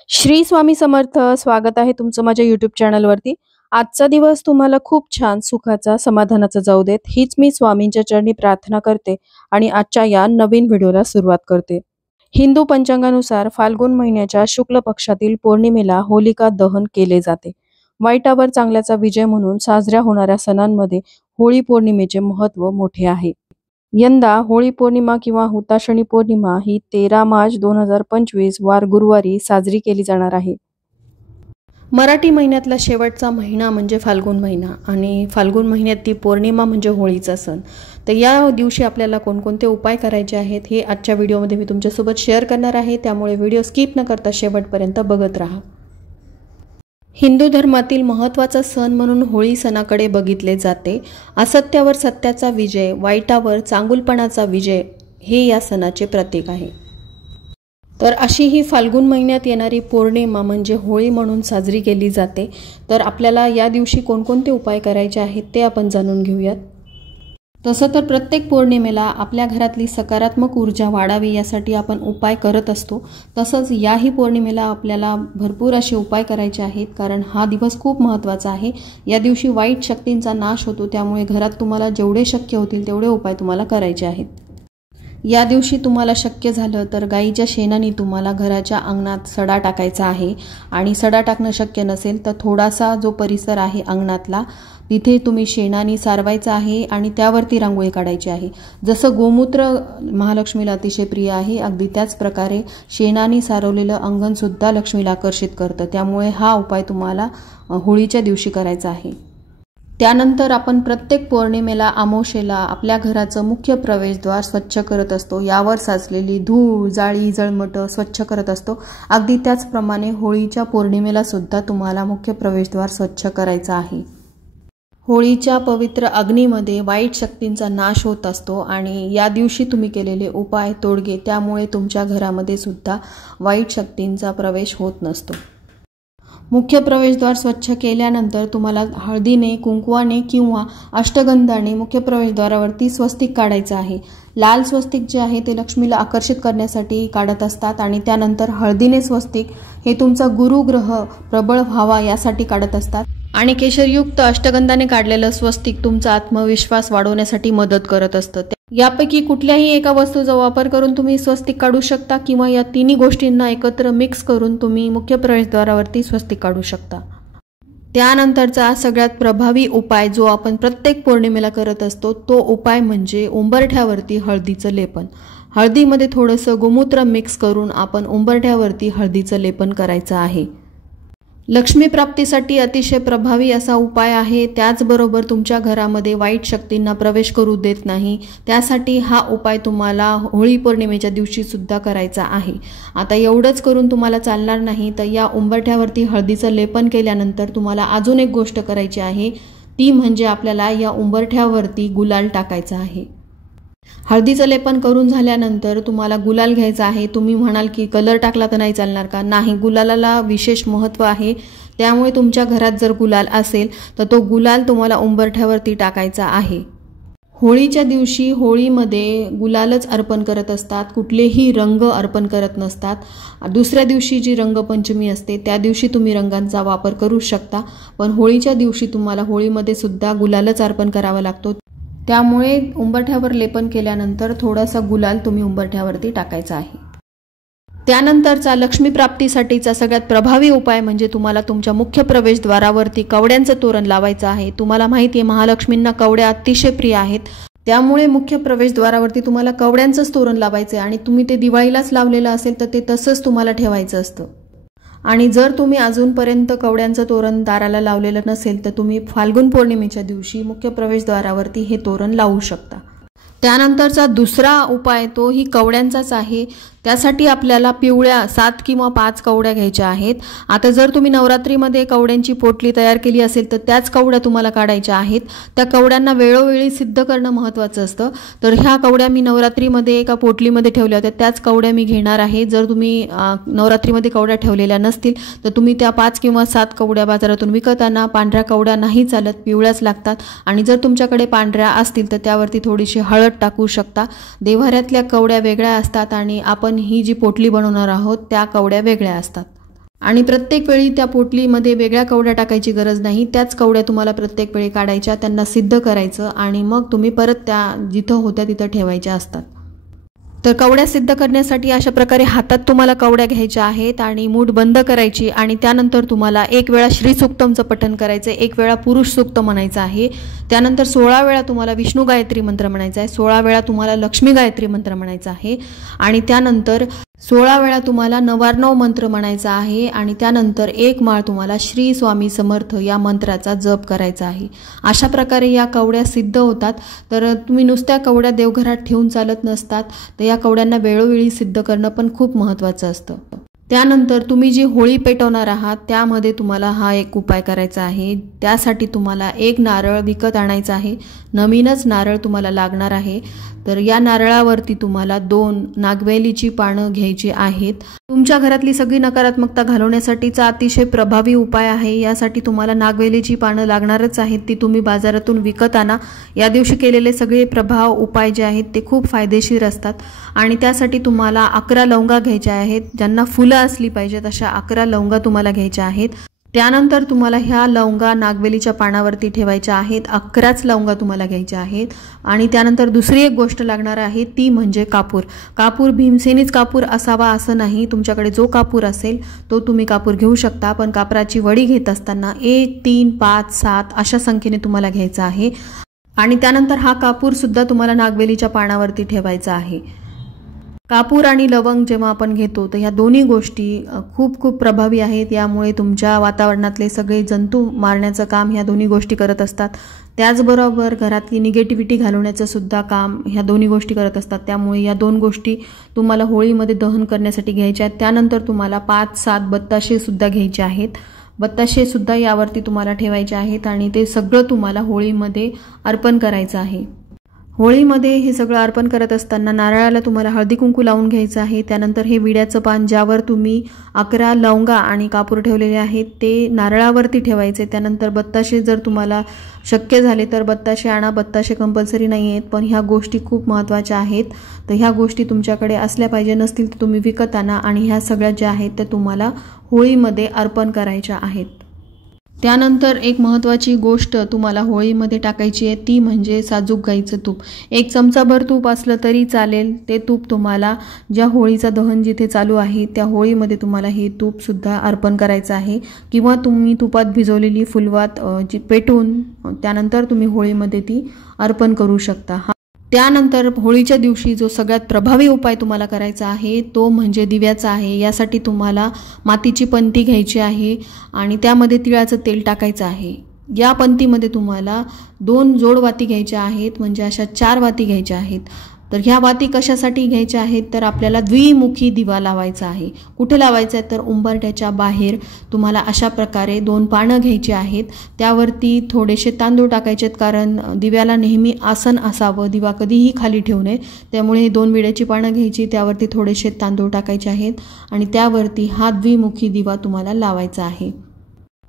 श्री स्वामी समर्थ. स्वागत आहे तुमचं माझ्या YouTube चॅनलवरती. आजचा दिवस तुम्हाला खूप छान, सुखाचा, समाधानाचा जाऊ देत, हीच मी स्वामींच्या चरणी प्रार्थना करते आणि आजच्या या नवीन व्हिडिओला सुरुवात करते. हिंदू पंचांगानुसार फाल्गुन महिन्याच्या शुक्ल पक्षातील पौर्णिमेला होलिका दहन केले जाते. वाईटावर चांगल्याचा विजय म्हणून साजऱ्या होणाऱ्या सणांमध्ये होळी पौर्णिमेचे महत्त्व मोठे आहे. यंदा होळी पौर्णिमा किंवा हुताशनी पौर्णिमा ही 13 मार्च 2025 वार गुरुवारी साजरी केली जाणार आहे. मराठी महिन्यातला शेवटचा महिना म्हणजे फाल्गुन महिना आणि फाल्गुन महिन्यात ती पौर्णिमा म्हणजे होळीचा सण. तर या दिवशी आपल्याला कोणकोणते उपाय करायचे आहेत हे आजच्या व्हिडिओमध्ये मी तुमच्यासोबत शेअर करणार आहे. त्यामुळे व्हिडिओ स्किप न करता शेवटपर्यंत बघत राहा. हिंदू धर्मातील महत्त्वाचा सण म्हणून होळी सणाकडे बघितले जाते. असत्यावर सत्याचा विजय, वाईटावर चांगुलपणाचा विजय हे या सणाचे प्रतीक आहे. तर अशी ही फाल्गुन महिन्यात येणारी पौर्णिमा म्हणजे होळी म्हणून साजरी केली जाते. तर आपल्याला या दिवशी कोणकोणते उपाय करायचे आहेत ते आपण जाणून घेऊयात. तसं तर प्रत्येक पौर्णिमेला आपल्या घरातली सकारात्मक ऊर्जा वाढावी यासाठी आपण उपाय करत असतो. तसंच याही पौर्णिमेला आपल्याला भरपूर असे उपाय करायचे आहेत, कारण हा दिवस खूप महत्त्वाचा आहे. या दिवशी वाईट शक्तींचा नाश होतो, त्यामुळे घरात तुम्हाला जेवढे शक्य होतील तेवढे उपाय तुम्हाला करायचे आहेत. या दिवशी तुम्हाला शक्य झालं तर गाईच्या शेणाने तुम्हाला घराच्या अंगणात सडा टाकायचा आहे. आणि सडा टाकणं शक्य नसेल तर थोडासा जो परिसर आहे अंगणातला तिथे तुम्ही शेणाने सारवायचं आहे आणि त्यावरती रांगोळी काढायची आहे. जसं गोमूत्र महालक्ष्मीला अतिशय प्रिय आहे, अगदी त्याच प्रकारे शेणाने सारवलेलं अंगणसुद्धा लक्ष्मीला आकर्षित करतं. त्यामुळे हा उपाय तुम्हाला होळीच्या दिवशी करायचा आहे. त्यानंतर आपण प्रत्येक पौर्णिमेला अमावस्येला आपल्या घराचं मुख्य प्रवेशद्वार स्वच्छ करत असतो. यावर साचलेली धूळ, जाळी, जळमटं स्वच्छ करत असतो. अगदी त्याचप्रमाणे होळीच्या पौर्णिमेला सुद्धा तुम्हाला मुख्य प्रवेशद्वार स्वच्छ करायचा आहे. होळीच्या पवित्र अग्नीमध्ये वाईट शक्तींचा नाश होत असतो आणि या दिवशी तुम्ही केलेले उपाय, तोडगे त्यामुळे तुमच्या घरामध्ये सुद्धा वाईट शक्तींचा प्रवेश होत नसतो. मुख्य प्रवेशद्वार स्वच्छ केल्यानंतर तुम्हाला हळदीने, कुंकवाने किंवा अष्टगंधाने मुख्य प्रवेशद्वारावरती स्वस्तिक काढायचं आहे. लाल स्वस्तिक जे आहे ते लक्ष्मीला आकर्षित करण्यासाठी काढत असतात आणि त्यानंतर हळदीने स्वस्तिक हे तुमचा गुरुग्रह प्रबळ व्हावा यासाठी काढत असतात. आणि केशरयुक्त अष्टगंधाने काढलेलं स्वस्तिक तुमचा आत्मविश्वास वाढवण्यासाठी मदत करत असतं. यापैकी कुठल्याही एका वस्तूचा वापर करून तुम्ही स्वस्तिक काढू शकता किंवा या तिन्ही गोष्टींना एकत्र मिक्स करून तुम्ही मुख्य प्रवेशद्वारावरती स्वस्तिक काढू शकता. त्यानंतरचा सगळ्यात प्रभावी उपाय जो आपण प्रत्येक पौर्णिमेला करत असतो तो उपाय म्हणजे उंबरठ्यावरती हळदीचं लेपन. हळदीमध्ये थोडंसं गोमूत्र मिक्स करून आपण उंबरठ्यावरती हळदीचं लेपन करायचं आहे. लक्ष्मी प्राप्तीसाठी अतिशय प्रभावी असा उपाय आहे. त्याचबरोबर तुमच्या घरामध्ये वाईट शक्तींना प्रवेश करू देत नाही. त्यासाठी हा उपाय तुम्हाला होळी पौर्णिमेच्या दिवशी सुद्धा करायचा आहे. आता एवढंच करून तुम्हाला चालणार नाही, तर या उंबरठ्यावरती हळदीचं लेपन केल्यानंतर तुम्हाला अजून एक गोष्ट करायची आहे. ती म्हणजे आपल्याला या उंबरठ्यावरती गुलाल टाकायचा आहे. हळदीचं लेपन करून झाल्यानंतर तुम्हाला गुलाल घ्यायचा आहे. तुम्ही म्हणाल की कलर टाकला तर नाही चालणार का? नाही, गुलालाला विशेष महत्त्व आहे. त्यामुळे तुमच्या घरात जर गुलाल असेल तर तो गुलाल तुम्हाला उंबरठ्यावरती टाकायचा आहे. होळीच्या दिवशी होळीमध्ये गुलालच अर्पण करत असतात, कुठलेही रंग अर्पण करत नसतात. दुसऱ्या दिवशी जी रंगपंचमी असते त्या दिवशी तुम्ही रंगांचा वापर करू शकता, पण होळीच्या दिवशी तुम्हाला होळीमध्ये सुद्धा गुलालच अर्पण करावा लागतो. त्यामुळे उंबरठ्यावर लेपन केल्यानंतर थोडासा गुलाल तुम्ही उंबरठ्यावरती टाकायचा आहे. त्यानंतरचा लक्ष्मी प्राप्तीसाठीचा सगळ्यात प्रभावी उपाय म्हणजे तुम्हाला तुमच्या मुख्य प्रवेशद्वारावरती कवड्यांचं तोरण लावायचं आहे. तुम्हाला माहिती आहे महालक्ष्मींना कवड्या अतिशय प्रिय आहेत. त्यामुळे मुख्य प्रवेशद्वारावरती तुम्हाला कवड्यांचंच तोरण लावायचं आहे आणि तुम्ही ते दिवाळीलाच लावलेलं असेल तर ते तसंच तुम्हाला ठेवायचं असतं. आणि जर तुम्ही अजूनपर्यंत कवड्यांचं तोरण दाराला लावलेलं नसेल तर तुम्ही फाल्गुन पौर्णिमेच्या दिवशी मुख्य प्रवेशद्वारावरती हे तोरण लावू शकता. त्यानंतरचा दुसरा उपाय तोही कवड्यांचाच आहे. त्यासाठी आपल्याला पिवळ्या 7 किंवा 5 कवड्या घ्यायच्या आहेत. आता जर तुम्ही नवरात्रीमध्ये कवड्यांची पोटली तयार केली असेल तर त्याच कवड्या तुम्हाला काढायच्या आहेत. त्या कवड्यांना वेळोवेळी सिद्ध करणं महत्त्वाचं असतं. तर ह्या कवड्या मी नवरात्रीमध्ये एका पोटलीमध्ये ठेवल्या होत्या, त्याच कवड्या मी घेणार आहे. जर तुम्ही नवरात्रीमध्ये कवड्या ठेवलेल्या नसतील तर तुम्ही त्या 5 किंवा 7 कवड्या बाजारातून विकत आणा. पांढऱ्या कवड्या नाही चालत, पिवळ्याच लागतात. आणि जर तुमच्याकडे पांढऱ्या असतील तर त्यावरती थोडीशी हळद टाकू शकता. देव्हाऱ्यातल्या कवड्या वेगळ्या असतात आणि आपण ही जी पोटली बनवणार आहोत त्या कवड्या वेगळ्या असतात. आणि प्रत्येक वेळी त्या पोटलीमध्ये वेगळ्या कवड्या टाकायची गरज नाही, त्याच कवड्या तुम्हाला प्रत्येक वेळी काढायच्या, त्यांना सिद्ध करायचं आणि मग तुम्ही परत त्या जिथं होत्या तिथं ठेवायच्या असतात। तर कवड्या सिद्ध करण्यासाठी अशा प्रकारे हातात तुम्हाला कवड्या घ्यायच्या आहेत आणि मूठ बंद करायची आणि त्यानंतर तुम्हाला एक वेळा श्री सूक्तमचं पठण करायचं, एक वेळा पुरुष सूक्त म्हणायचं आहे, त्यानंतर 16 वेळा तुम्हाला विष्णू गायत्री मंत्र म्हणायचा आहे, 16 वेळा तुम्हाला लक्ष्मी गायत्री मंत्र म्हणायचा आहे आणि त्यानंतर 16 वेळा तुम्हाला नवार्णव मंत्र म्हणायचा आहे आणि त्यानंतर एक माळ तुम्हाला श्री स्वामी समर्थ या मंत्राचा जप करायचा आहे। अशा प्रकारे या कवड्या सिद्ध होतात। तर तुम्ही नुसत्या कवड्या देवघरात ठेवून चालत नसतात, तर या कवड्यांना वेळोवेळी सिद्ध करणं पण खूप महत्त्वाचं असतं। त्यानंतर तुम्ही जी होळी पेटवणार आहात त्यामध्ये तुम्हाला हा एक उपाय करायचा आहे। त्यासाठी तुम्हाला एक नारळ विकत आणायचा आहे, नवीनच नारळ तुम्हाला लागणार आहे। तर या नारळावरती तुम्हाला 2 नागवेलीची पानं घ्यायची आहेत। तुमच्या घरातली सगळी नकारात्मकता घालवण्यासाठीचा अतिशय प्रभावी उपाय आहे। यासाठी तुम्हाला नागवेलीची पानं लागणारच आहेत, ती तुम्ही बाजारातून विकत आणा। या दिवशी केलेले सगळे प्रभाव उपाय जे आहेत ते खूप फायदेशीर असतात आणि त्यासाठी तुम्हाला 11 लवंगा घ्यायच्या आहेत, ज्यांना फुलं असली पाहिजेत अशा 11 लवंगा तुम्हाला घ्यायच्या आहेत। त्यानंतर तुम्हाला ह्या लवंगा नागवेलीच्या पानावरती ठेवायच्या आहेत, 11च लवंगा तुम्हाला घ्यायच्या आहेत आणि त्यानंतर दुसरी एक गोष्ट लागणार आहे ती म्हणजे कापूर। कापूर भीमसेनीच कापूर असावा असं नाही, तुमच्याकडे जो कापूर असेल तो तुम्ही कापूर घेऊ शकता, पण कापराची वडी घेत असताना 1, 3, 5, 7 अशा संख्येने तुम्हाला घ्यायचा आहे आणि त्यानंतर हा कापूर सुद्धा तुम्हाला नागवेलीच्या पानावरती ठेवायचा आहे। कापूर आणि लवंग जेव्हा आपण घेतो तर ह्या दोन्ही गोष्टी खूप प्रभावी आहेत, यामुळे तुमच्या वातावरणातले सगळे जंतू मारण्याचं काम ह्या दोन्ही गोष्टी करत असतात। त्याचबरोबर घरातली निगेटिव्हिटी घालवण्याचं सुद्धा काम ह्या दोन्ही गोष्टी करत असतात। त्यामुळे या 2 गोष्टी तुम्हाला होळीमध्ये दहन करण्यासाठी घ्यायच्या आहेत। त्यानंतर तुम्हाला 5-7 बत्ताशे सुद्धा घ्यायचे आहेत, बत्ताशे सुद्धा यावरती तुम्हाला ठेवायचे आहेत आणि ते सगळं तुम्हाला होळीमध्ये अर्पण करायचं आहे। होळीमध्ये हे सगळं अर्पण करत असताना नारळाला तुम्हाला हळदी कुंकू लावून घ्यायचं आहे। त्यानंतर हे विड्याचं पान ज्यावर तुम्ही 11 लवंगा आणि कापूर ठेवलेले आहेत ते नारळावरती ठेवायचे। त्यानंतर बत्ताशे जर तुम्हाला शक्य झाले तर बत्ताशे आणा, बत्ताशे कंपल्सरी नाही आहेत, पण ह्या गोष्टी खूप महत्त्वाच्या आहेत। तर ह्या गोष्टी तुमच्याकडे असल्या पाहिजे, नसतील तर तुम्ही विकत आणा आणि ह्या सगळ्या ज्या आहेत त्या तुम्हाला होळीमध्ये अर्पण करायच्या आहेत। त्यानंतर एक महत्त्वाची गोष्ट तुम्हाला होळीमध्ये टाकायची आहे ती म्हणजे साजूक गाईचं तूप। 1 चमचाभर तूप असलं तरी चालेल, ते तूप तुम्हाला ज्या होळीचा दहन जिथे चालू आहे त्या होळीमध्ये तुम्हाला हे तूप सुद्धा अर्पण करायचं आहे किंवा तुम्ही तुपात भिजवलेली फुलवात जी पेटवून त्यानंतर तुम्ही होळीमध्ये ती अर्पण करू शकता। त्यानंतर होळीच्या दिवशी जो सगळ्यात प्रभावी उपाय तुम्हाला करायचा आहे तो म्हणजे दिव्याचा आहे। यासाठी तुम्हाला मातीची पंती घ्यायची आहे आणि त्यामध्ये तिळाचं तेल टाकायचं आहे। या पंतीमध्ये तुम्हाला 2 जोड वाती घ्यायच्या आहेत, म्हणजे अशा 4 वाती घ्यायच्या आहेत। तर ह्या वाती कशासाठी घ्यायच्या आहेत तर आपल्याला द्विमुखी दिवा लावायचा आहे। कुठे लावायचा आहे तर उंबरठ्याच्या बाहेर तुम्हाला अशा प्रकारे 2 पानं घ्यायची आहेत, त्यावरती थोडेसे तांदूळ टाकायचे आहेत, कारण दिव्याला नेहमी आसन असावं, दिवा कधीही खाली ठेवू नये। त्यामुळे हे 2 विड्याची पानं घ्यायची, त्यावरती थोडेसे तांदूळ टाकायचे आहेत आणि त्यावरती हा द्विमुखी दिवा तुम्हाला लावायचा आहे।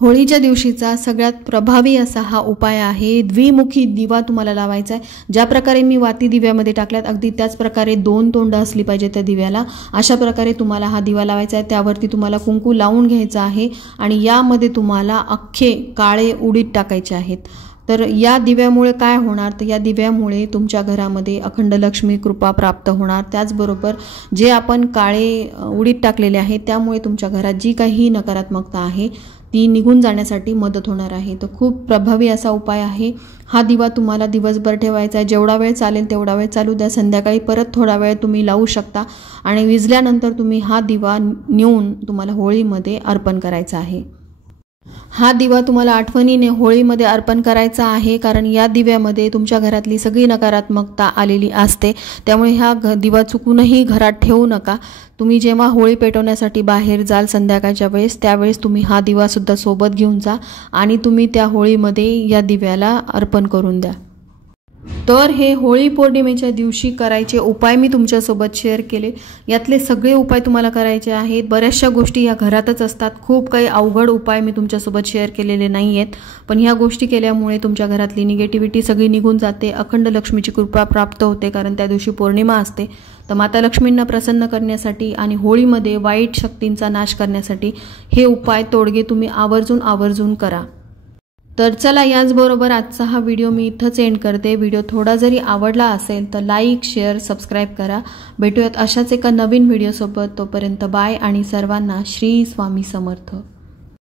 होळीच्या दिवशीचा सगळ्यात प्रभावी असा हा उपाय आहे। द्विमुखी दिवा तुम्हाला लावायचा आहे। ज्या प्रकारे मी वाती दिव्यामध्ये टाकल्यात अगदी त्याच प्रकारे 2 तोंड असली पाहिजे त्या दिव्याला, अशा प्रकारे तुम्हाला हा दिवा लावायचा आहे। त्यावरती तुम्हाला कुंकू लावून घ्यायचं आहे आणि यामध्ये तुम्हाला अख्खे काळे उडीद टाकायचे आहेत। तर या दिव्यामुळे काय होणार तर या दिव्यामुळे तुमच्या घरामध्ये अखंड लक्ष्मी कृपा प्राप्त होणार। त्याचबरोबर जे आपण काळे उडीद टाकलेले आहेत त्यामुळे तुमच्या घरात जी काही नकारात्मकता आहे ती निघून जाण्यासाठी मदत होणार आहे। तर खूप प्रभावी असा उपाय आहे। हा दिवा तुम्हाला दिवसभर ठेवायचा आहे, जेवढा वेळ चालेल तेवढा वेळ चालू द्या, संध्याकाळी परत थोडा वेळ तुम्ही लावू शकता आणि विझल्यानंतर तुम्ही हा दिवा नेऊन तुम्हाला होळीमध्ये अर्पण करायचा आहे। हा दिवा तुम्हाला आठवणीने होळीमध्ये अर्पण करायचा आहे, कारण या दिव्यामध्ये तुमच्या घरातली सगळी नकारात्मकता आलेली असते। त्यामुळे हा दिवा चुकूनही घरात ठेवू नका। तुम्ही जेव्हा होळी पेटवण्यासाठी बाहेर जाल संध्याकाळच्या वेळेस त्यावेळेस तुम्ही हा दिवा सुद्धा सोबत घेऊन जा आणि तुम्ही त्या होळीमध्ये या दिव्याला अर्पण करून द्या। तर हे होळी पौर्णिमेच्या दिवशी करायचे उपाय मी तुमच्यासोबत शेअर केले। यातले सगळे उपाय तुम्हाला करायचे आहेत। बऱ्याचशा गोष्टी या घरातच असतात, खूप काही अवघड उपाय मी तुमच्यासोबत शेअर केलेले नाही आहेत, पण ह्या गोष्टी केल्यामुळे तुमच्या घरातली निगेटिव्हिटी सगळी निघून जाते, अखंड लक्ष्मीची कृपा प्राप्त होते, कारण त्या दिवशी पौर्णिमा असते। तर माता लक्ष्मींना प्रसन्न करण्यासाठी आणि होळीमध्ये वाईट शक्तींचा नाश करण्यासाठी हे उपाय तोडगे तुम्ही आवर्जून करा। तर चला, याचबरोबर आजचा हा व्हिडिओ मी इथंच एंड करते। व्हिडिओ थोडा जरी आवडला असेल तर लाईक, शेअर, सबस्क्राईब करा। भेटूयात अशाच एका नवीन व्हिडिओसोबत। तोपर्यंत बाय आणि सर्वांना श्री स्वामी समर्थ।